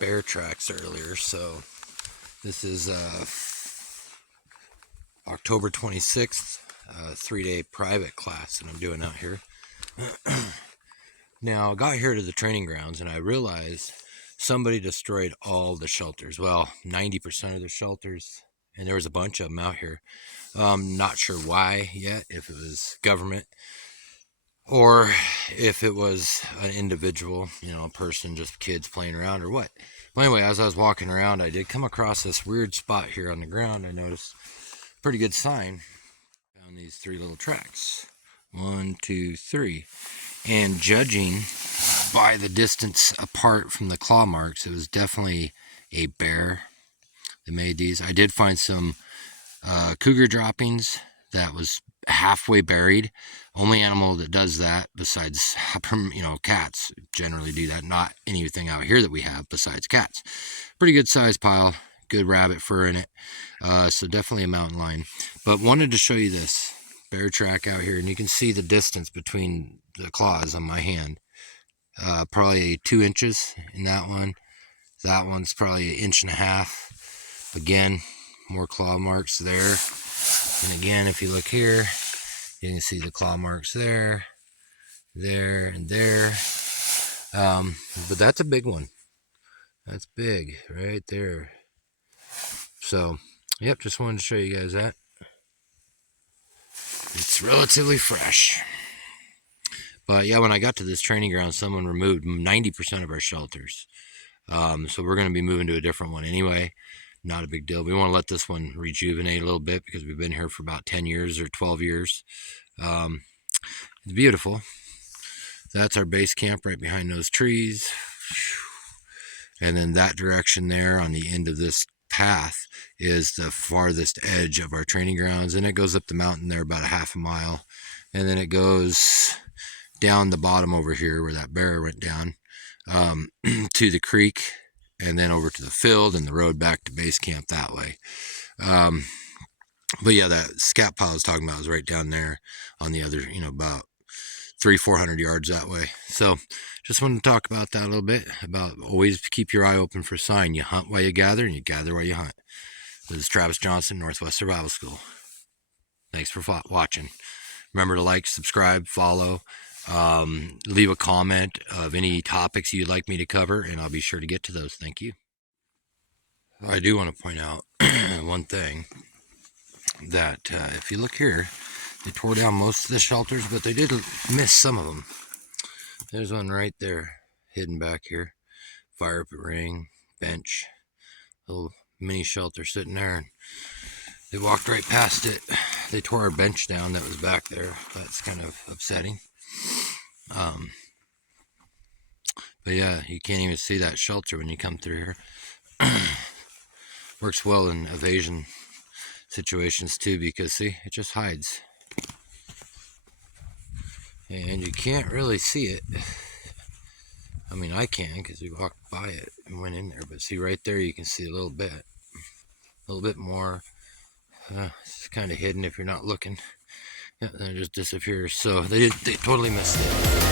bear tracks earlier. So this is October 26th, 3-day private class that I'm doing out here. Now I got here to the training grounds and I realized somebody destroyed all the shelters. Well, 90% of the shelters, and there was a bunch of them out here. Not sure why yet, if it was government or if it was an individual, a person, just kids playing around or what. Well, anyway, as I was walking around, I did come across this weird spot here on the ground. I noticed a pretty good sign. Found these 3 little tracks. 1, 2, 3. And judging by the distance apart from the claw marks, it was definitely a bear that made these. I did find some cougar droppings that was halfway buried. Only animal that does that besides, cats generally do that. Not anything out here that we have besides cats. Pretty good size pile, good rabbit fur in it. So definitely a mountain lion. But wanted to show you this bear track out here, and you can see the distance between the claws on my hand. Probably 2 inches in that one. That one's probably 1.5 inches. Again, more claw marks there. And again, if you look here, you can see the claw marks there, there, and there. But that's a big one. That's big right there. So, yep, just wanted to show you guys that. It's relatively fresh. But yeah, when I got to this training ground, someone removed 90% of our shelters. So we're going to be moving to a different one anyway. Not a big deal. We want to let this one rejuvenate a little bit because we've been here for about 10 years or 12 years. It's beautiful. That's our base camp right behind those trees. And then that direction there on the end of this path is the farthest edge of our training grounds, and it goes up the mountain there about 1/2 mile, and then it goes down the bottom over here where that bear went down to the creek, and then over to the field and the road back to base camp that way. But yeah, that scat pile I was talking about is right down there on the other, about 300-400 yards that way. So just wanted to talk about that a little bit, about always keep your eye open for sign. You hunt while you gather, and you gather while you hunt. This is Travis Johnson, Northwest Survival School. Thanks for watching. Remember to like, subscribe, follow, leave a comment of any topics you'd like me to cover, and I'll be sure to get to those. Thank you. I do want to point out one thing, that if you look here, they tore down most of the shelters, but they did miss some of them. There's one right there, hidden back here. Fire pit ring, bench, little mini shelter sitting there. And they walked right past it. They tore our bench down that was back there. That's kind of upsetting. But yeah, you can't even see that shelter when you come through here. Works well in evasion situations too, because see, it just hides. And you can't really see it. I mean, I can, because we walked by it and went in there. But see, right there, you can see a little bit more. It's kind of hidden if you're not looking. Yeah, then it just disappears. So they totally missed it.